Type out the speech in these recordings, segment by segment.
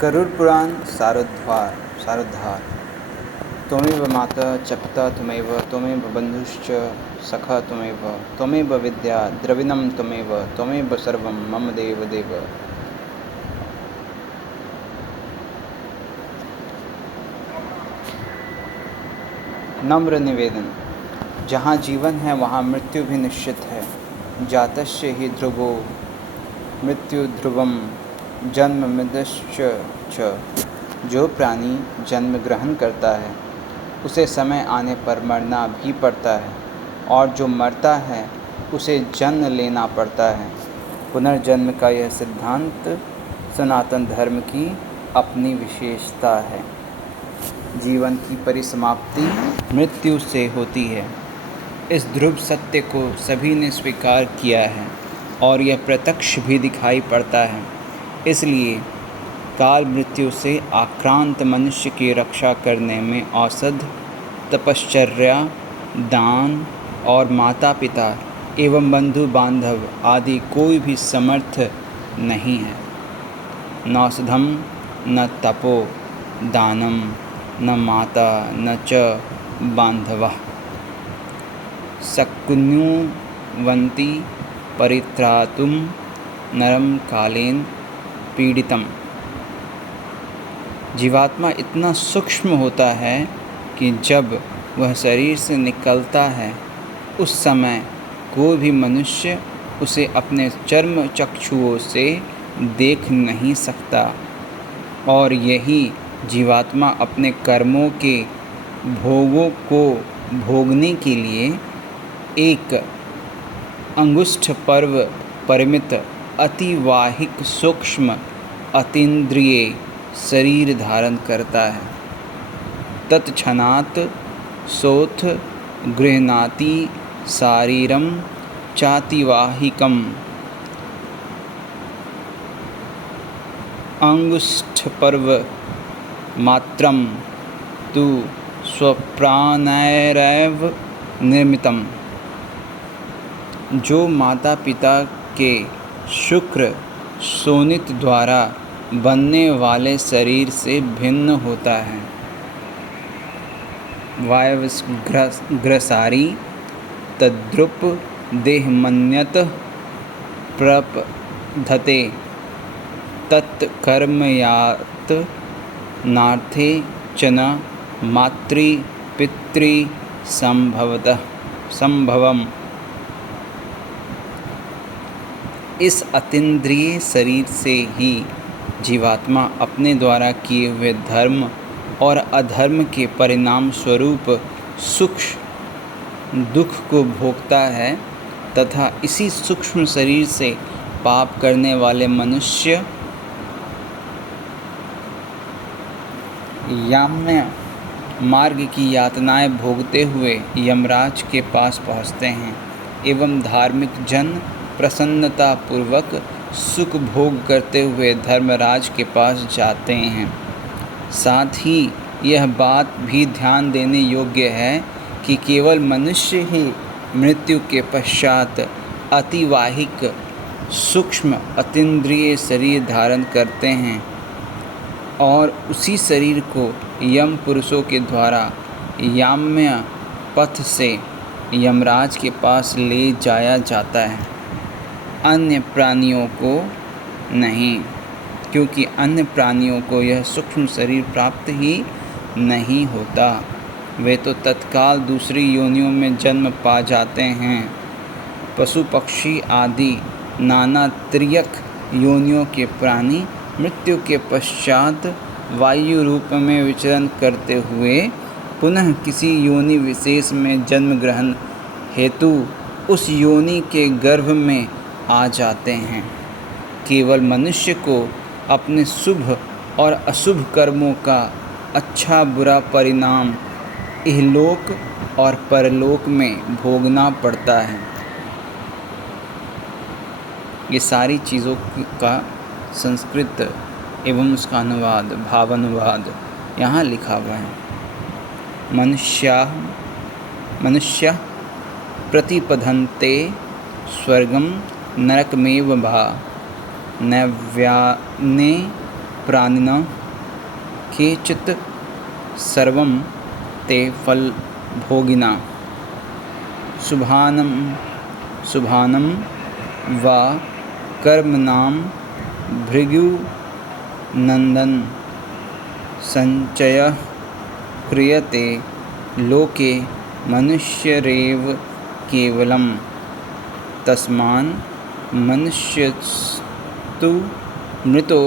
गरुड़ पुराण सारोद्धार। त्वमेव माता च पिता त्वमेव बन्धुश्च सखा त्वमेव विद्या द्रविणं त्वमेव सर्वं मम देव देव। नम्र निवेदन। जहाँ जीवन है वहाँ मृत्यु भी निश्चित है। जातस्य हि ध्रुवो मृत्यु ध्रुवम जन्म मृतश्च च। जो प्राणी जन्म ग्रहण करता है उसे समय आने पर मरना भी पड़ता है, और जो मरता है उसे जन्म लेना पड़ता है। पुनर्जन्म का यह सिद्धांत सनातन धर्म की अपनी विशेषता है। जीवन की परिसमाप्ति मृत्यु से होती है। इस ध्रुव सत्य को सभी ने स्वीकार किया है और यह प्रत्यक्ष भी दिखाई पड़ता है। इसलिए काल मृत्यु से आक्रांत मनुष्य की रक्षा करने में औषध, तपश्चर्या, दान और माता पिता एवं बंधु बांधव आदि कोई भी समर्थ नहीं है। नौषधम न तपो दानम न माता न च बांधवः शक्नुवन्ति परित्रातुं नरम कालेन पीड़ितम। जीवात्मा इतना सूक्ष्म होता है कि जब वह शरीर से निकलता है उस समय कोई भी मनुष्य उसे अपने चर्म चक्षुओं से देख नहीं सकता, और यही जीवात्मा अपने कर्मों के भोगों को भोगने के लिए एक अंगुष्ठ पर्व परिमित अतिवाहिक सूक्ष्म अतीन्द्रिय शरीर धारण करता है। तत्क्षणात् सोऽथ गृह्णाति शारीरं चातिवाहिकम् अंगुष्ठपर्व मात्रं तु स्वप्राणैरेव निर्मितम्। जो माता पिता के शुक्र शोणित द्वारा बनने वाले शरीर से भिन्न होता है। वायवग्रसारी तद्रुप देहमन्यतः प्रपद्धते तत्कर्मयात् नार्थे च न मातृपितृ संभवम्। इस अतीन्द्रिय शरीर से ही जीवात्मा अपने द्वारा किए हुए धर्म और अधर्म के परिणाम स्वरूप सुख दुख को भोगता है, तथा इसी सूक्ष्म शरीर से पाप करने वाले मनुष्य याम्य मार्ग की यातनाएं भोगते हुए यमराज के पास पहुँचते हैं, एवं धार्मिक जन प्रसन्नता पूर्वक सुख भोग करते हुए धर्मराज के पास जाते हैं। साथ ही यह बात भी ध्यान देने योग्य है कि केवल मनुष्य ही मृत्यु के पश्चात अतिवाहिक सूक्ष्म अतीन्द्रिय शरीर धारण करते हैं, और उसी शरीर को यम पुरुषों के द्वारा याम्य पथ से यमराज के पास ले जाया जाता है, अन्य प्राणियों को नहीं, क्योंकि अन्य प्राणियों को यह सूक्ष्म शरीर प्राप्त ही नहीं होता। वे तो तत्काल दूसरी योनियों में जन्म पा जाते हैं। पशु पक्षी आदि नाना त्रियक योनियों के प्राणी मृत्यु के पश्चात वायु रूप में विचरण करते हुए पुनः किसी योनि विशेष में जन्म ग्रहण हेतु उस योनि के गर्भ में आ जाते हैं। केवल मनुष्य को अपने शुभ और अशुभ कर्मों का अच्छा बुरा परिणाम इहलोक और परलोक में भोगना पड़ता है। ये सारी चीज़ों का संस्कृत एवं उसका अनुवाद, भावानुवाद यहाँ लिखा हुआ है। मनुष्य प्रतिपद्यन्ते स्वर्गं नरकमेव भा नैव्याने प्राणिनः केचित् सर्वं ते फलभोगिनः शुभानं वा कर्मणां भृगुनन्दन संचयः क्रियते लोके मनुष्यरेव केवलम् तस्मान् मनुष्यस्तु मृतो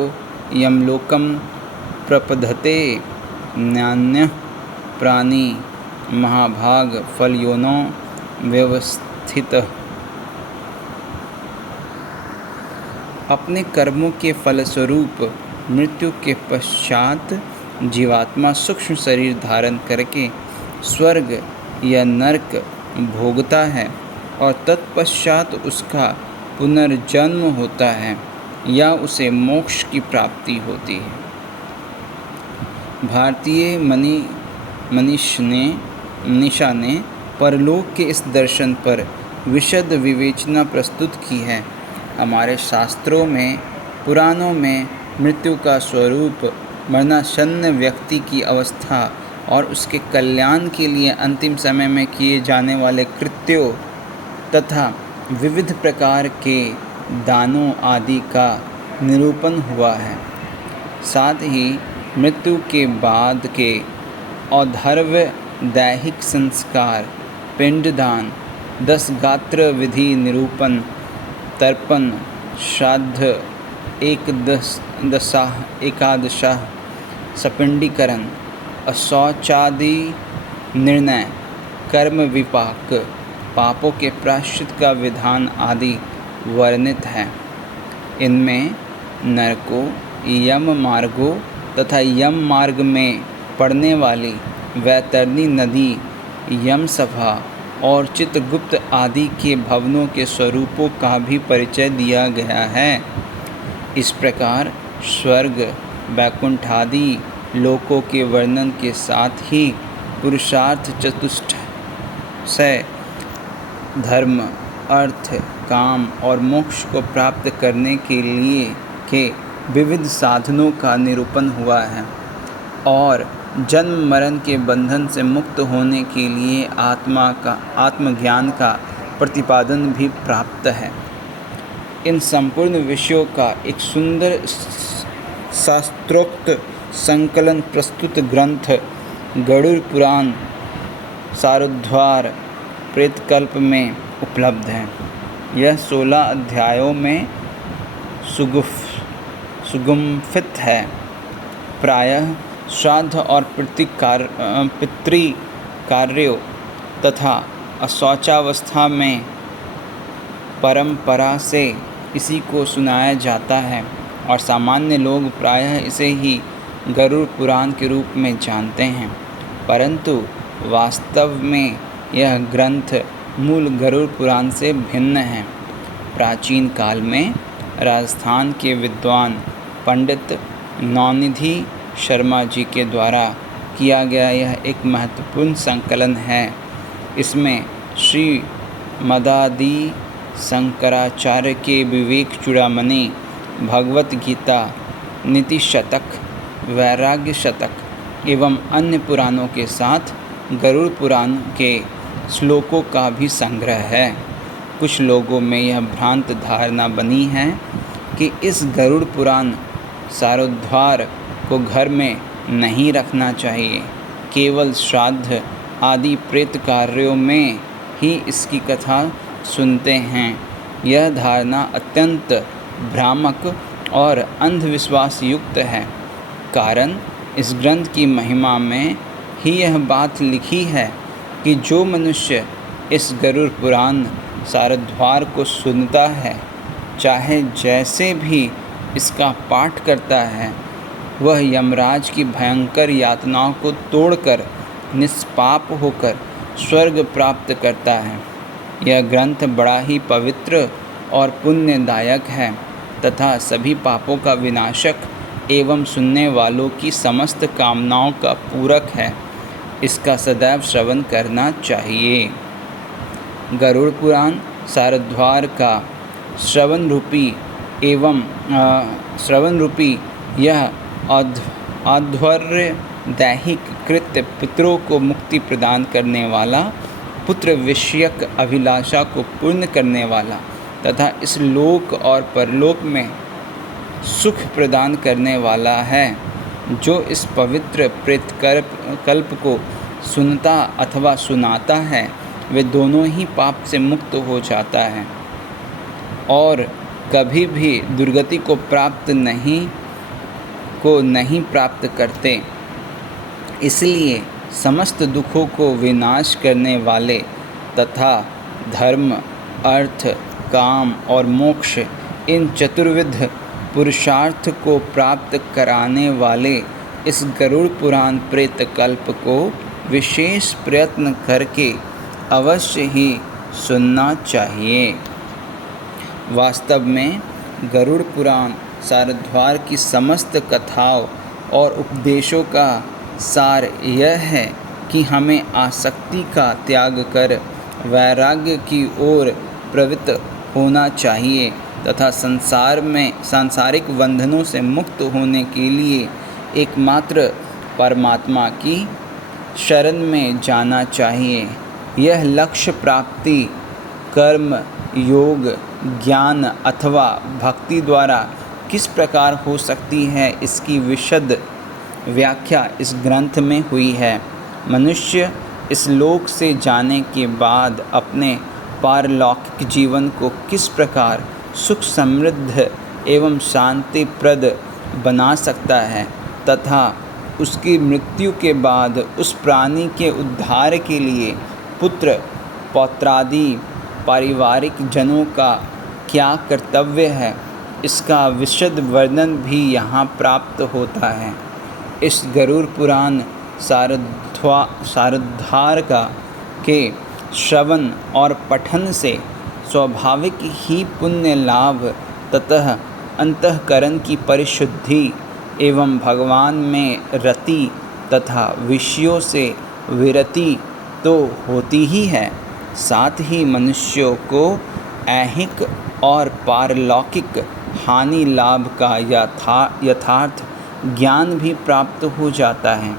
यमलोकं प्रपद्यते नान्यः प्राणी महाभाग फलयोनौ व्यवस्थितः। अपने कर्मों के फलस्वरूप मृत्यु के पश्चात जीवात्मा सूक्ष्म शरीर धारण करके स्वर्ग या नरक भोगता है और तत्पश्चात उसका पुनर्जन्म होता है या उसे मोक्ष की प्राप्ति होती है। भारतीय मनीषा ने परलोक के इस दर्शन पर विशद विवेचना प्रस्तुत की है। हमारे शास्त्रों में पुराणों में मृत्यु का स्वरूप मरणासन्न व्यक्ति की अवस्था और उसके कल्याण के लिए अंतिम समय में किए जाने वाले कृत्यों तथा विविध प्रकार के दानों आदि का निरूपण हुआ है। साथ ही मृत्यु के बाद के औधर्व दैहिक संस्कार पिंडदान 10 गात्र विधि निरूपण तर्पण श्राद्ध एकादशाह सपिंडीकरण अशौचादि निर्णय कर्म विपाक पापों के प्रायश्चित का विधान आदि वर्णित है। इनमें नरकों यम मार्गों तथा यम मार्ग में पड़ने वाली वैतरणी नदी यमसभा और चित्रगुप्त आदि के भवनों के स्वरूपों का भी परिचय दिया गया है। इस प्रकार स्वर्ग वैकुंठादि लोकों के वर्णन के साथ ही पुरुषार्थ चतुष्टय धर्म अर्थ काम और मोक्ष को प्राप्त करने के लिए के विविध साधनों का निरूपण हुआ है और जन्म मरण के बंधन से मुक्त होने के लिए आत्मज्ञान का प्रतिपादन भी प्राप्त है। इन संपूर्ण विषयों का एक सुंदर शास्त्रोक्त संकलन प्रस्तुत ग्रंथ गरुड़ पुराण सारोद्धार प्रेतकल्प में उपलब्ध है। यह 16 अध्यायों में सुगुम्फित है। प्रायः श्राद्ध और पितृ कार्यों तथा अशौचावस्था में परंपरा से इसी को सुनाया जाता है और सामान्य लोग प्रायः इसे ही गरुड़ पुराण के रूप में जानते हैं, परंतु वास्तव में यह ग्रंथ मूल गरुड़ पुराण से भिन्न है। प्राचीन काल में राजस्थान के विद्वान पंडित नौनिधि शर्मा जी के द्वारा किया गया यह एक महत्वपूर्ण संकलन है। इसमें श्री मदादि शंकराचार्य के विवेक चूड़ामणि भगवत गीता नीति शतक वैराग्य शतक एवं अन्य पुराणों के साथ गरुड़ पुराण के श्लोकों का भी संग्रह है। कुछ लोगों में यह भ्रांत धारणा बनी है कि इस गरुड़ पुराण सारोद्धार को घर में नहीं रखना चाहिए, केवल श्राद्ध आदि प्रेत कार्यों में ही इसकी कथा सुनते हैं। यह धारणा अत्यंत भ्रामक और अंधविश्वास युक्त है, कारण इस ग्रंथ की महिमा में ही यह बात लिखी है कि जो मनुष्य इस गरुड़ पुराण सारोद्धार को सुनता है, चाहे जैसे भी इसका पाठ करता है, वह यमराज की भयंकर यातनाओं को तोड़कर निष्पाप होकर स्वर्ग प्राप्त करता है। यह ग्रंथ बड़ा ही पवित्र और पुण्यदायक है तथा सभी पापों का विनाशक एवं सुनने वालों की समस्त कामनाओं का पूरक है। इसका सदैव श्रवण करना चाहिए। गरुड़ पुराण सारोद्धार का श्रवण रूपी यह आध्वर्य दैहिक कृत्य पितरों को मुक्ति प्रदान करने वाला, पुत्र विषयक अभिलाषा को पूर्ण करने वाला तथा इस लोक और परलोक में सुख प्रदान करने वाला है। जो इस पवित्र प्रेतकल्प को सुनता अथवा सुनाता है वे दोनों ही पाप से मुक्त हो जाता है और कभी भी दुर्गति को नहीं प्राप्त करते। इसलिए समस्त दुखों को विनाश करने वाले तथा धर्म, अर्थ, काम और मोक्ष इन चतुर्विध पुरुषार्थ को प्राप्त कराने वाले इस गरुड़ पुराण प्रेतकल्प को विशेष प्रयत्न करके अवश्य ही सुनना चाहिए। वास्तव में गरुड़ पुराण सारद्वार की समस्त कथाओं और उपदेशों का सार यह है कि हमें आसक्ति का त्याग कर वैराग्य की ओर प्रवृत्त होना चाहिए तथा सांसारिक बंधनों से मुक्त होने के लिए एकमात्र परमात्मा की शरण में जाना चाहिए। यह लक्ष्य प्राप्ति कर्म, योग, ज्ञान अथवा भक्ति द्वारा किस प्रकार हो सकती है, इसकी विशद व्याख्या इस ग्रंथ में हुई है। मनुष्य इस लोक से जाने के बाद अपने पारलौकिक जीवन को किस प्रकार सुख समृद्ध एवं शांतिप्रद बना सकता है तथा उसकी मृत्यु के बाद उस प्राणी के उद्धार के लिए पुत्र पौत्रादि पारिवारिक जनों का क्या कर्तव्य है, इसका विशद वर्णन भी यहाँ प्राप्त होता है। इस गरुड़ पुराण सारद्वार के श्रवण और पठन से स्वाभाविक ही पुण्य लाभ ततः अंतःकरण की परिशुद्धि एवं भगवान में रति तथा विषयों से विरति तो होती ही है, साथ ही मनुष्यों को ऐहिक और पारलौकिक हानि लाभ का यथार्थ ज्ञान भी प्राप्त हो जाता है।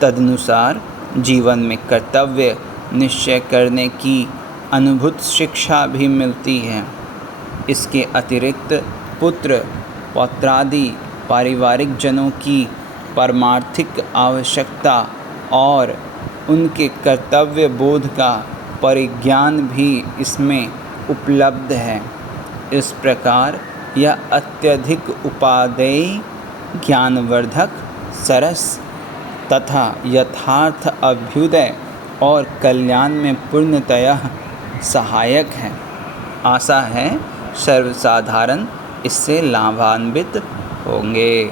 तदनुसार जीवन में कर्तव्य निश्चय करने की अनुभूत शिक्षा भी मिलती है। इसके अतिरिक्त पुत्र पौत्रादि पारिवारिक जनों की परमार्थिक आवश्यकता और उनके कर्तव्य बोध का परिज्ञान भी इसमें उपलब्ध है। इस प्रकार यह अत्यधिक उपादेय, ज्ञानवर्धक, सरस तथा यथार्थ अभ्युदय और कल्याण में पूर्णतयः सहायक है। आशा है सर्वसाधारण इससे लाभान्वित होंगे।